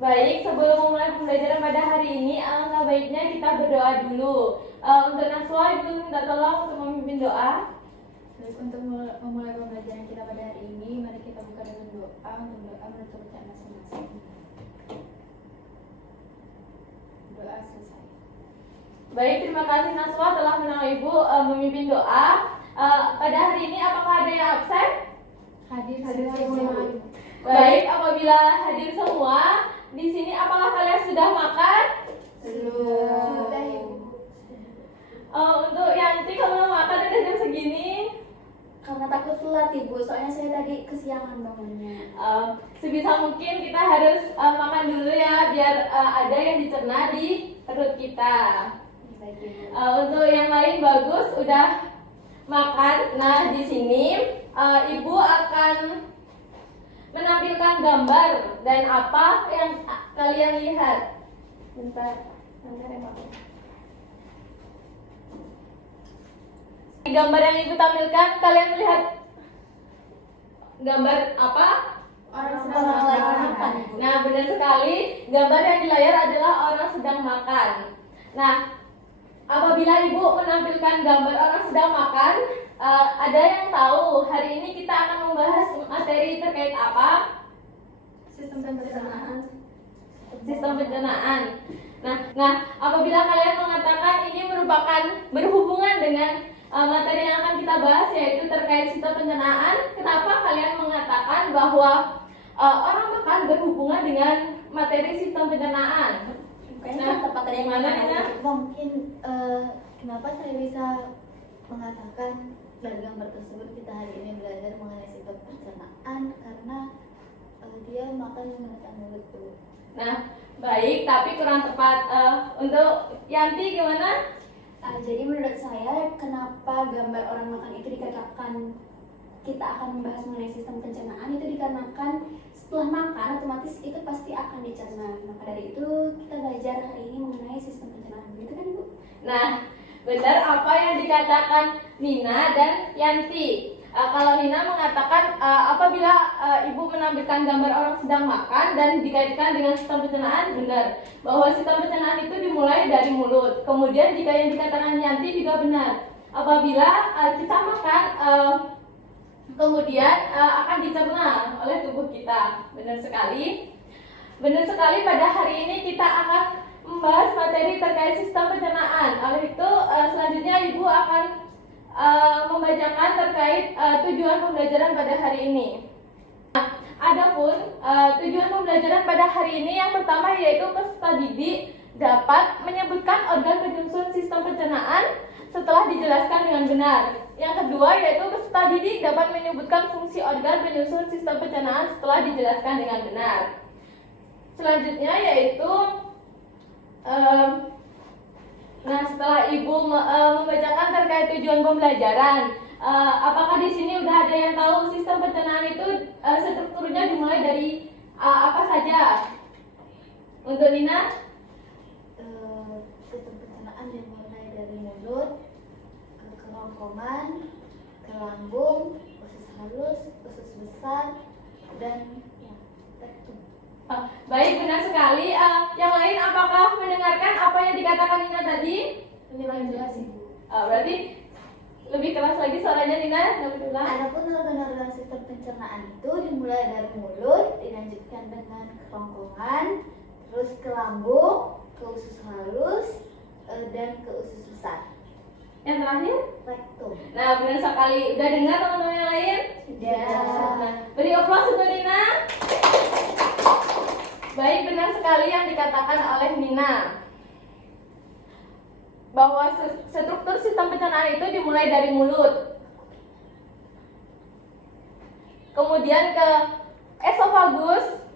Baik, sebelum memulai pembelajaran pada hari ini, alangkah baiknya kita berdoa dulu. Untuk Naswa, Ibu minta tolong untuk memimpin doa. Baik, untuk memulai pembelajaran kita pada hari ini, mari kita buka dengan doa untuk doa menurut bacaan masing-masing. Doa selesai. Baik, terima kasih Naswa telah menolong Ibu memimpin doa. Pada hari ini apakah ada yang absen? Hadir semua. Baik, apabila hadir semua, di sini apakah kalian sudah makan? Sudah, Ibu. Untuk Yanti, kamu belum makan udah jam segini? Karena takut telat Ibu, soalnya saya tadi kesiangan bangunnya. Sebisa mungkin kita harus makan dulu ya, biar ada yang dicerna di perut kita. Baik Ibu. Untuk yang lain bagus, udah makan. Nah, di sini Ibu akan menampilkan gambar dan apa yang kalian lihat. Bentar ya Pak. Di gambar yang Ibu tampilkan, kalian melihat gambar apa? Orang lagi makan. Nah, benar sekali. Gambar yang di layar adalah orang sedang makan. Nah, apabila Ibu menampilkan gambar orang sedang makan, ada yang tahu hari ini kita akan membahas materi terkait apa? Sistem pencernaan. Sistem pencernaan. Nah, apabila kalian mengatakan ini merupakan berhubungan dengan materi yang akan kita bahas, yaitu terkait sistem pencernaan, kenapa kalian mengatakan bahwa orang makan berhubungan dengan materi sistem pencernaan? Kayaknya tepat dari gimana, mana Nina? mungkin kenapa saya bisa mengatakan dari gambar tersebut kita hari ini belajar mengenai sistem pencernaan karena dia makan menggunakan mulut tuh. Nah, baik, tapi kurang tepat. Untuk Yanti gimana? Jadi menurut saya kenapa gambar orang makan itu dikatakan kita akan membahas mengenai sistem pencernaan itu dikarenakan setelah makan otomatis itu pasti akan dicerna. Maka dari itu kita belajar hari ini mengenai sistem pencernaan, begitu kan Ibu? Nah, benar apa yang dikatakan Nina dan Yanti. Kalau Nina mengatakan apabila Ibu menampilkan gambar orang sedang makan dan dikaitkan dengan sistem pencernaan, benar bahwa sistem pencernaan itu dimulai dari mulut. Kemudian jika yang dikatakan Yanti juga benar, apabila kita makan kemudian akan dicerna oleh tubuh kita. Benar sekali. Benar sekali, pada hari ini kita akan membahas materi terkait sistem pencernaan. Oleh itu selanjutnya Ibu akan membacakan terkait tujuan pembelajaran pada hari ini. Nah, adapun tujuan pembelajaran pada hari ini yang pertama yaitu peserta didik dapat menyebutkan organ penyusun sistem pencernaan setelah dijelaskan dengan benar. Yang kedua yaitu peserta didik dapat menyebutkan fungsi organ penyusun sistem pencernaan setelah dijelaskan dengan benar. Selanjutnya yaitu setelah Ibu membacakan terkait tujuan pembelajaran, apakah di sini udah ada yang tahu sistem pencernaan itu strukturnya dimulai dari apa saja? Untuk Nina? Sistem pencernaan dimulai dari mulut, kerongkongan, ke lambung, usus halus, usus besar, dan rektum. Baik, benar sekali. Yang lain apakah mendengarkan apa yang dikatakan Nina tadi? Lebih jelas Ibu. Berarti lebih keras lagi suaranya Nina. Adapun organ-organ sistem pencernaan itu dimulai dari mulut, dilanjutkan dengan kerongkongan, terus ke lambung, ke usus halus, dan ke usus besar. Yang terakhir? Rektum. Nah, benar sekali. Udah dengar teman-teman yang lain? Sudah. Nah, beri aplaus untuk Nina. Baik, benar sekali yang dikatakan oleh Nina bahwa struktur sistem pencernaan itu dimulai dari mulut, kemudian ke esofagus,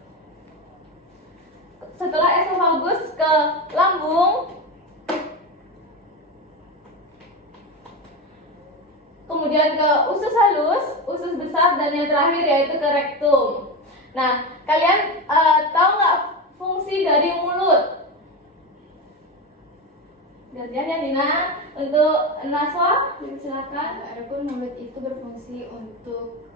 setelah esofagus ke lambung, kemudian ke usus halus, usus besar, dan yang terakhir yaitu ke rektum. Nah, kalian tahu nggak fungsi dari mulut? Gantian ya Dina. Untuk Naswa, silakan. Adapun mulut itu berfungsi untuk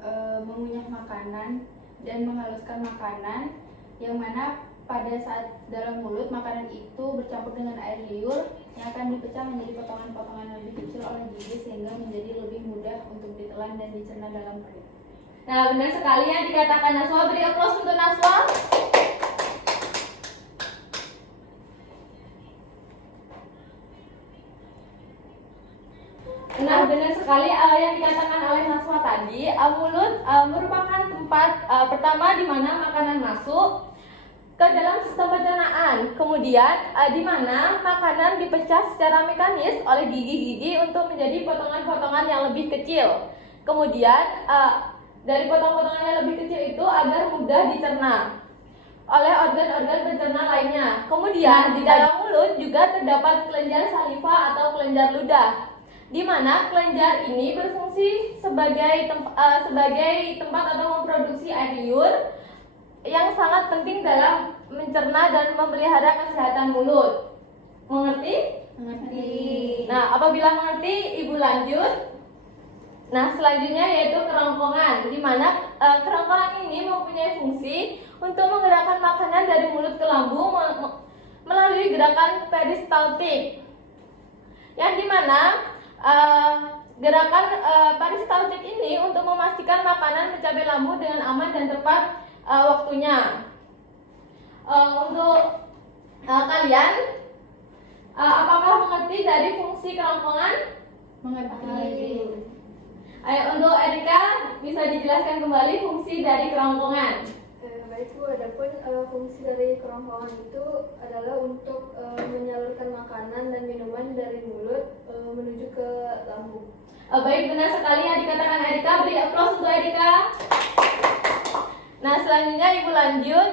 mengunyah makanan dan menghaluskan makanan, yang mana pada saat dalam mulut makanan itu bercampur dengan air liur yang akan dipecah menjadi potongan-potongan lebih kecil oleh gigi sehingga menjadi lebih mudah untuk ditelan dan dicerna dalam perut. Nah, benar sekali yang dikatakan Naswa. Beri aplaus untuk Naswa. Nah, benar sekali yang dikatakan oleh Naswa tadi. Mulut merupakan tempat pertama di mana makanan masuk ke dalam sistem pencernaan. Kemudian di mana makanan dipecah secara mekanis oleh gigi-gigi untuk menjadi potongan-potongan yang lebih kecil. Kemudian dari potongan-potongan yang lebih kecil itu agar mudah dicerna oleh organ-organ pencerna lainnya. Kemudian di dalam mulut juga terdapat kelenjar saliva atau kelenjar ludah, di mana kelenjar ini berfungsi sebagai tempat atau memproduksi air liur yang sangat penting dalam mencerna dan memelihara kesehatan mulut. Mengerti? Mengerti. Nah, apabila mengerti, Ibu lanjut. Nah, selanjutnya yaitu kerongkongan, di mana kerongkongan ini mempunyai fungsi untuk menggerakkan makanan dari mulut ke lambung melalui gerakan peristaltik, yang dimana gerakan peristaltik ini untuk memastikan makanan mencapai lambung dengan aman dan tepat waktunya. Untuk kalian, apakah mengerti dari fungsi kerongkongan? Mengerti. Ayo, untuk Erika bisa dijelaskan kembali fungsi dari kerongkongan. Baik Bu, adapun fungsi dari kerongkongan itu adalah untuk menyalurkan makanan dan minuman dari mulut menuju ke lambung. Baik, benar sekali yang dikatakan Erika. Beri aplaus untuk Erika. Nah, selanjutnya Ibu lanjut.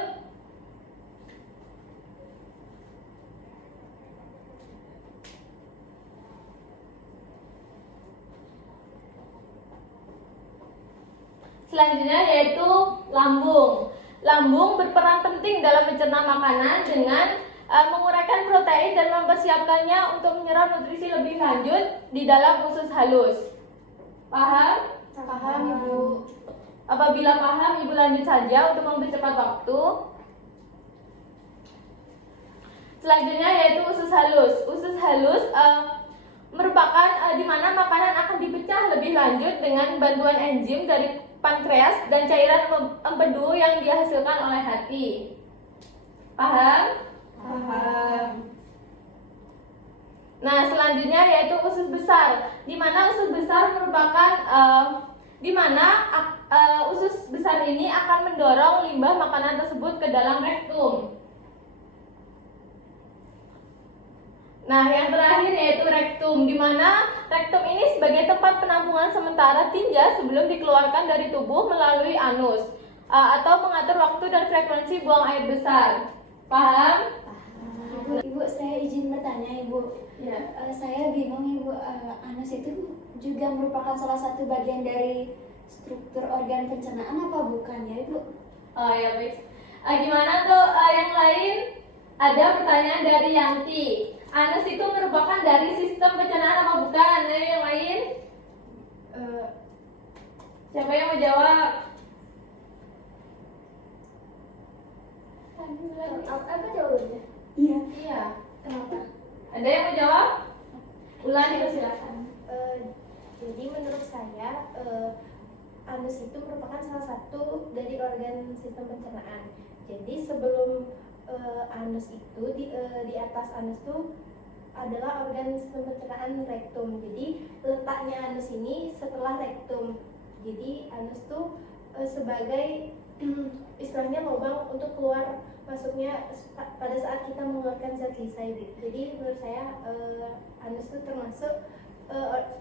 Selanjutnya yaitu lambung. Lambung berperan penting dalam mencerna makanan dengan menguraikan protein dan mempersiapkannya untuk menyerap nutrisi lebih lanjut di dalam usus halus. Paham? Paham, Ibu. Apabila paham, Ibu lanjut saja untuk mempercepat waktu. Selanjutnya yaitu usus halus. Usus halus merupakan di mana makanan akan dipecah lebih lanjut dengan bantuan enzim dari pankreas dan cairan empedu yang dihasilkan oleh hati. Paham? Paham. Nah, selanjutnya yaitu usus besar, di mana usus besar merupakan usus besar ini akan mendorong limbah makanan tersebut ke dalam rektum. Nah, yang terakhir yaitu rektum, di mana rektum ini sebagai tempat penampungan sementara tinja sebelum dikeluarkan dari tubuh melalui anus atau mengatur waktu dan frekuensi buang air besar. Paham? Ibu, saya izin bertanya Ibu. Ya. Saya bingung Ibu, anus itu juga merupakan salah satu bagian dari struktur organ pencernaan apa bukan ya Ibu? Oh ya, baik. Gimana tuh yang lain? Ada pertanyaan dari Yanti. Anus itu merupakan dari sistem pencernaan apa bukan? Ayo yang lain. Siapa yang mau jawab? Apa jawabannya? Iya. Iya. Kenapa? Ada yang mau jawab? Ulan, silakan. Jadi menurut saya anus itu merupakan salah satu dari organ sistem pencernaan. Jadi sebelum anus itu di atas anus itu adalah organ sistem pencernaan rektum. Jadi letaknya anus ini setelah rektum. Jadi anus itu sebagai istilahnya lubang untuk keluar masuknya pada saat kita mengeluarkan zat sisa. Jadi menurut saya anus itu termasuk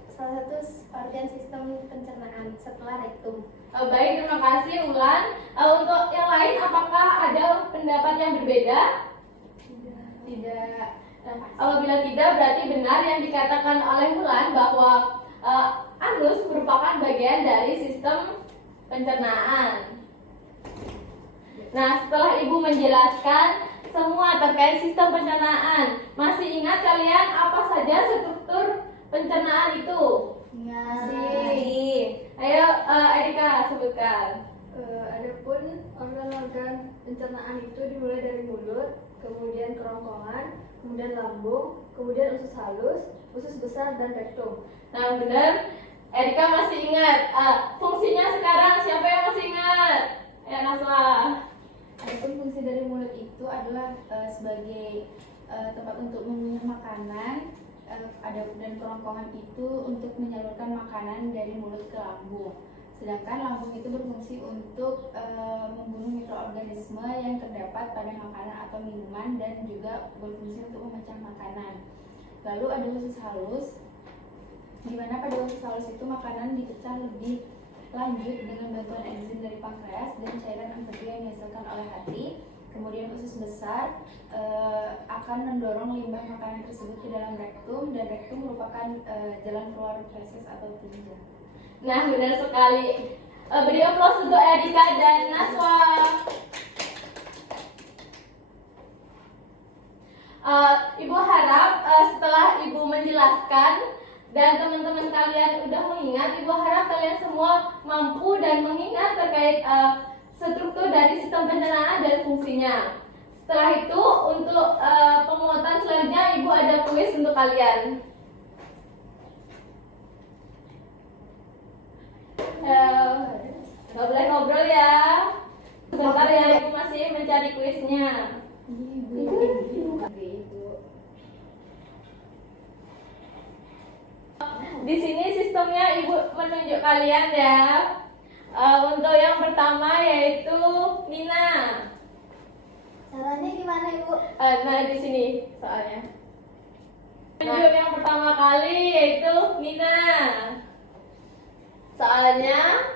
salah satu organ sistem pencernaan setelah rektum. Baik, terima kasih Ulan. Untuk yang lain, apakah ada pendapat yang berbeda? Tidak. Apabila tidak, berarti benar yang dikatakan oleh Ulan bahwa anus merupakan bagian dari sistem pencernaan. Nah, setelah Ibu menjelaskan semua terkait sistem pencernaan, masih ingat kalian apa saja struktur pencernaan itu? Masih. Ayo, Erika sebutkan. Adapun organ-organ pencernaan itu dimulai dari mulut, kemudian kerongkongan, kemudian lambung, kemudian usus halus, usus besar, dan rektum. Nah benar, Erika masih ingat. Fungsinya sekarang siapa yang masih ingat? Ya Naswa. Adapun fungsi dari mulut itu adalah sebagai tempat untuk mengunyah makanan, dan kerongkongan itu untuk menyalurkan makanan dari mulut ke lambung. Sedangkan lambung itu berfungsi untuk membunuh mikroorganisme yang terdapat pada makanan atau minuman dan juga berfungsi untuk memecah makanan. Lalu ada usus halus, di mana pada usus halus itu makanan dipecah lebih lanjut dengan bantuan enzim dari pankreas dan cairan amfibi yang dihasilkan oleh hati. Kemudian usus besar akan mendorong limbah makanan tersebut ke dalam rektum, dan rektum merupakan jalan keluar feses atau tinja. Nah benar sekali. Beri aplaus untuk Erika dan Naswa. Ibu harap setelah Ibu menjelaskan dan teman-teman kalian udah mengingat, Ibu harap kalian semua mampu dan mengingat terkait struktur dari sistem pencernaan dan fungsinya. Setelah itu untuk penguatan selanjutnya Ibu ada kuis untuk kalian. Nggak boleh ngobrol ya. Sebentar ya, Ibu masih mencari kuisnya. Di sini sistemnya Ibu menunjuk kalian ya. Untuk yang pertama yaitu Nina. Caranya gimana Ibu? Nah di sini soalnya. Tunjuk yang pertama kali yaitu Nina. Soalnya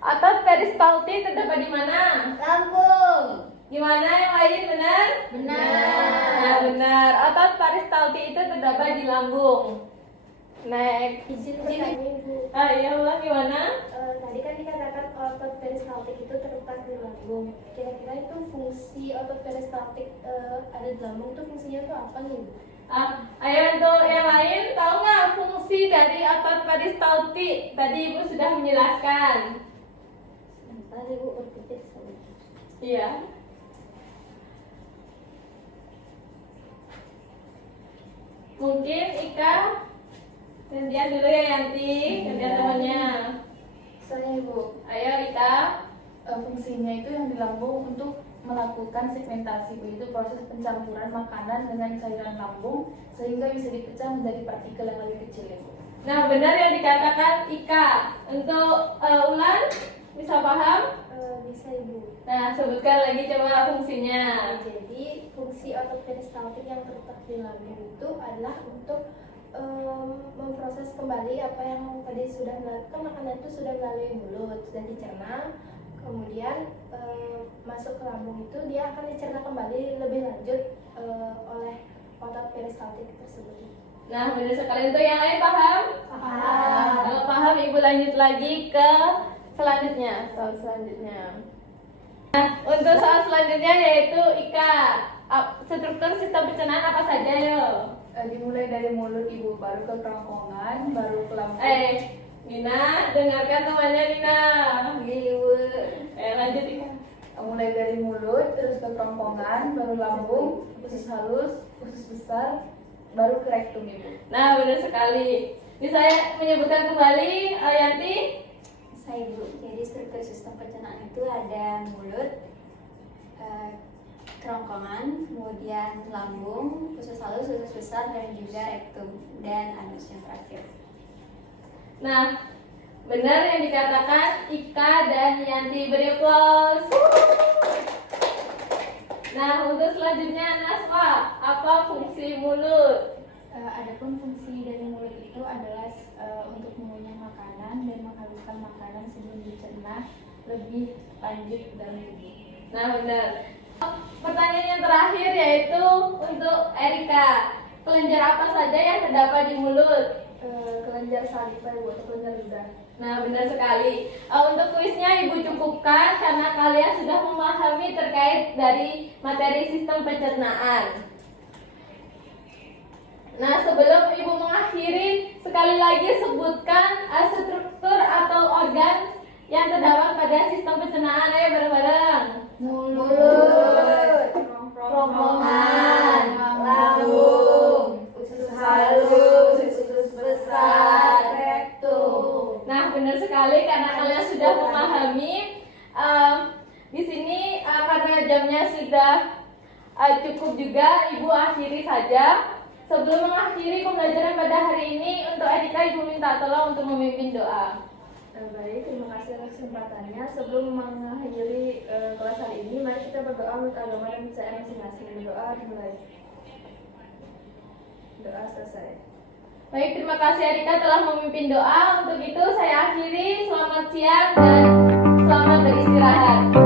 otot peristaltik terdapat di mana? Lambung. Gimana yang lain benar? Benar. Nah, benar. Otot peristaltik itu terdapat di lambung. Next. Izin bertanya Ibu. Ya ulang gimana? Tadi kan dikatakan otot peristaltik itu terletak di lambung. Kira-kira itu fungsi otot peristaltik ada di lambung itu fungsinya itu apa nih Ibu? Ayo untuk yang lain tahu nggak fungsi dari otot peristaltik? Tadi Ibu sudah menjelaskan. Sebentar Ibu berpikir sebentar. Iya. Mungkin Ika gantian dulu ya Yanti, gantian temannya. Saya Ibu, Ayo Ika. fungsinya itu yang di lambung untuk melakukan segmentasi, begitu proses pencampuran makanan dengan cairan lambung sehingga bisa dipecah menjadi partikel yang lebih kecil Ibu. Nah benar yang dikatakan Ika. Untuk Ulan bisa paham? Bisa Ibu. Nah sebutkan lagi coba fungsinya. Jadi fungsi otot peristaltik yang terletak di lambung itu adalah untuk memproses kembali apa yang tadi sudah kan makanan itu sudah melalui mulut, sudah dicerna, kemudian masuk ke lambung itu dia akan dicerna kembali lebih lanjut oleh otot peristaltik tersebut. Nah benar sekali. Untuk yang lain paham? Paham. Kalau paham Ibu lanjut lagi ke selanjutnya, soal selanjutnya. Nah untuk soal selanjutnya yaitu Ika. Struktur sistem pencernaan apa saja yo? Dimulai dari mulut Ibu, baru ke kerongkongan, baru ke lambung. Nina, dengarkan temannya Nina. Ibu. Lanjut Ika. Mulai dari mulut, terus ke kerongkongan, baru lambung, usus halus, usus besar, baru ke rektum Ibu. Nah benar sekali. Ini saya menyebutkan kembali Yanti. Saya Ibu. Jadi struktur sistem pencernaan itu ada mulut, kerongkongan, kemudian lambung, usus halus, usus besar, dan juga rektum dan anus yang terakhir. Nah, benar yang dikatakan Ika dan Yanti. Beri aplaus. Nah, untuk selanjutnya Naswa, apa fungsi mulut? Adapun fungsi dari mulut itu adalah untuk mengunyah makanan dan menghaluskan makanan sebelum dicerna lebih lanjut dalam tubuh. Nah, benar. Pertanyaan yang terakhir yaitu untuk Erika. Kelenjar apa saja yang terdapat di mulut? Kelenjar saliva Ibu, atau kelenjar lidah. Nah, benar sekali. Untuk kuisnya Ibu cukupkan karena kalian sudah memahami terkait dari materi sistem pencernaan. Nah, sebelum Ibu mengakhiri, sekali lagi sebutkan struktur atau organ yang terdapat pada sistem pencernaan jamnya sudah cukup juga, Ibu akhiri saja. Sebelum mengakhiri pembelajaran pada hari ini, untuk Erika Ibu minta tolong untuk memimpin doa. Baik, terima kasih atas kesempatannya. Sebelum mengakhiri kelas hari ini, mari kita berdoa menurut agama dan percayaan masing-masing. Berdoa dimulai. Doa selesai. Baik, terima kasih Erika telah memimpin doa. Untuk itu saya akhiri. Selamat siang dan selamat beristirahat.